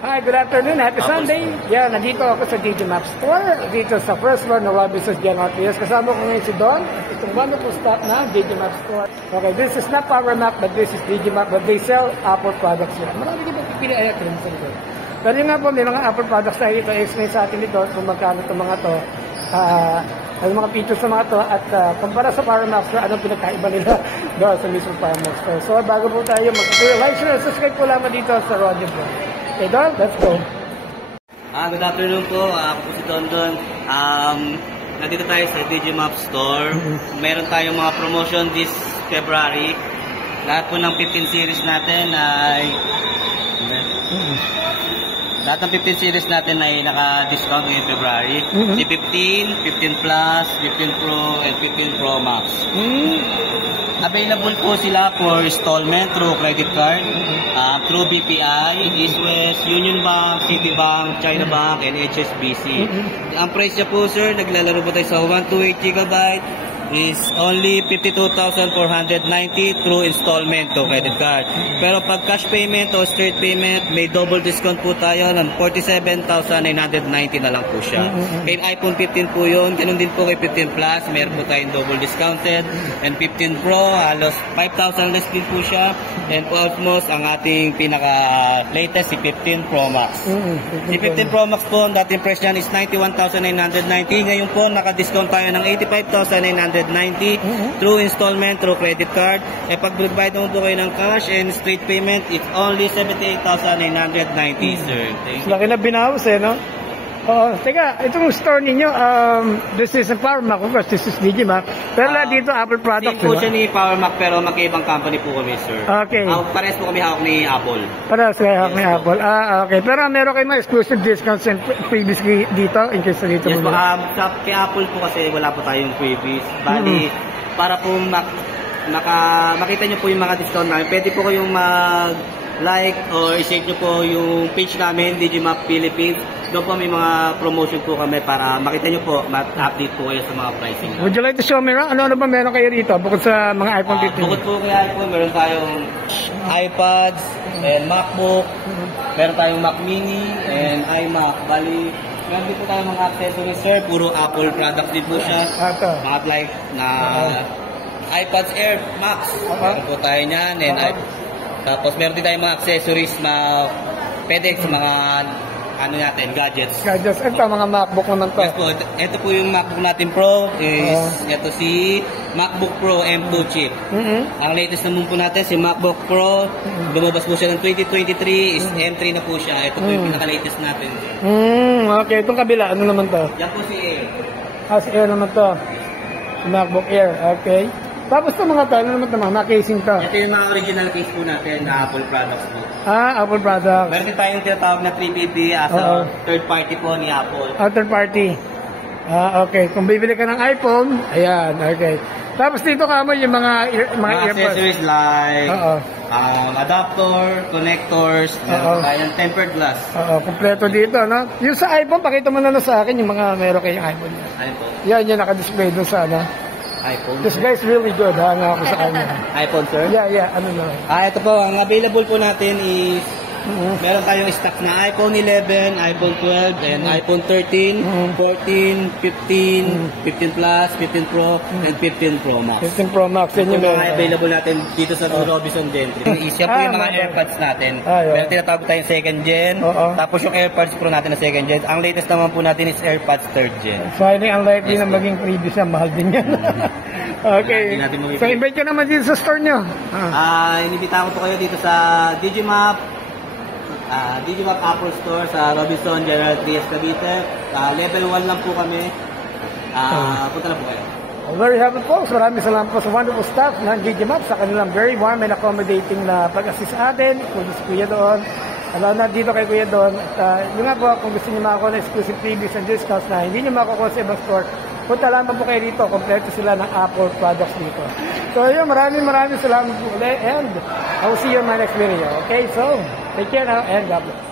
Hi, good afternoon. Happy Sunday. Yeah, nandito ako sa Digimap Store. Dito sa first floor ng Robinsons General Trias. Kasama ko ngayon si Don. Itong wonderful stop na Digimap Store. Okay, this is not Power Map, but this is Digimap. But they sell Apple products here. Marami din pipili ay ito sa likod. Pero yun nga po, may mga Apple products tayo dito. I-explain sa atin dito kung magkano itong mga to. Ang mga features sa mga to. At kumpara sa Power Map Store, anong pinagkaiba nila doon sa mismo Power Map Store. So, bago po tayo like, share, subscribe po lamang dito sa Rodin po. Okay, Don, let's go. Good afternoon po. Ako po si Don. Nandito tayo sa Digimap Store. Meron tayong mga promotion this February. Lahat po ng 15 series natin ay naka-discount ngayong February. Si 15, 15 Plus, 15 Pro, and 15 Pro Max. Available po sila for installment through credit card, through BPI, East West, Union Bank, Citibank, China Bank, and HSBC. Ang price niya po, sir, naglalaro po tayo sa 128 GB is only 52,490 through installment to credit card. Pero pag cash payment o straight payment, may double discount po tayo ng 47,990 na lang po siya. Kay iPhone 15 po yun, ganun din po kay 15 Plus, meron po tayong double discounted. And 15 Pro, halos 5,000 less din po siya. And almost ang ating pinaka-latest, si 15 Pro Max. Si 15 Pro Max po, ang dating price niyan is 91,990. Ngayon po, naka-discount tayo ng 85,990 through installment, through credit card. E pag provide mo po kayo ng cash and straight payment, it's only 78,990, sir. Thank you. Laki na binawas no? Teka, itong store ninyo, this is a Power Mac, of course, this is Digimap. Pero dito Apple products, Same po siya ni Power Mac, pero magkaibang company po kami, sir. Okay. Pares po kami hawak ni Apple. Pares kayo hawak ni Apple. Okay. Pero meron kayo mga exclusive discounts and freebies dito, in case na dito Yes mo. Kay Apple po kasi wala po tayong freebies. Bali, para po makita nyo po yung mga discount namin, pwede po kayong mag-like or i-share nyo po yung page namin, Digimap Philippines. Doon po may mga promotion po kami para makita nyo po, ma-update po kayo sa mga pricing. Would you like to show me around? Ano ba meron kayo rito bukod sa mga iPhone 15? Bukod po kay iPhone, meron tayong iPads and MacBook. Meron tayong Mac Mini and iMac. Bali, meron din po tayong mga accessories, sir. Puro Apple products din po siya. Mga like na iPads Air Max. Meron po tayo niyan. And tapos meron din tayong mga accessories na pwede sa mga gadgets. Ito, mga MacBook naman to. Yes po, ito po yung MacBook natin Pro. Ito si MacBook Pro M2 chip. Ang latest naman po natin, si MacBook Pro. Lumabas po siya ng 2023, is M3 na po siya. Ito po yung pinaka-latest natin. Okay, itong kabila, ano naman to? Yan po si Air. Si Air naman to. MacBook Air, okay. Tapos itong mga to, ano naman ito, mga casing to? Ito yung mga original case po natin na Apple products po. Apple products. Meron din tayong tinatawag na 350 as a third party po ni Apple. Third party. Okay. Kung bibili ka ng iPhone, ayan, okay. Tapos dito ka mo yung mga earbuds. Accessories like adapter, connectors, meron tayong tempered glass. Kompleto dito, no? Yung sa iPhone, pakita mo na sa akin yung mga meron kayong iPhone. Yan, yung naka-display doon sa iPhone. This guy's really good, nga ako sa kanya. iPhone, sir? Yeah, ano na. Ito po, ang available po natin is meron tayong stock na iPhone 11, iPhone 12, and iPhone 13, 14, 15, 15 Plus, 15 Pro, and 15 Pro Max. 15 Pro Max. Ito yung mga available natin dito sa Robinson Gentry. Isa po yung mga AirPods natin. Meron tinatawag tayong second gen, tapos yung AirPods Pro natin na second gen. Ang latest naman po natin is AirPods third gen. So, hindi unlikely na maging previous yan. Mahal din yan. Okay. So, invite ka naman dito sa store nyo. Inibita ko po kayo dito sa Digimap Apple Store sa Robinson General Trias, Cavite. Level 1 lang po kami. Punta na po kayo. Very happy folks. Maraming salamat po sa wonderful staff ng Digimap sa kanilang very warm and accommodating na pag-assist atin. Kung si Kuya doon. Alam na dito kay Kuya doon. Yun nga po, kung gusto niyo makakuha ng exclusive freebies and discounts na hindi niyo makakuha sa ibang store, punta lamang po kayo dito. Kompleto sila ng Apple products dito. So yun, maraming salamat po ulit. And I will see you in my next video. Okay, so take care now and God bless.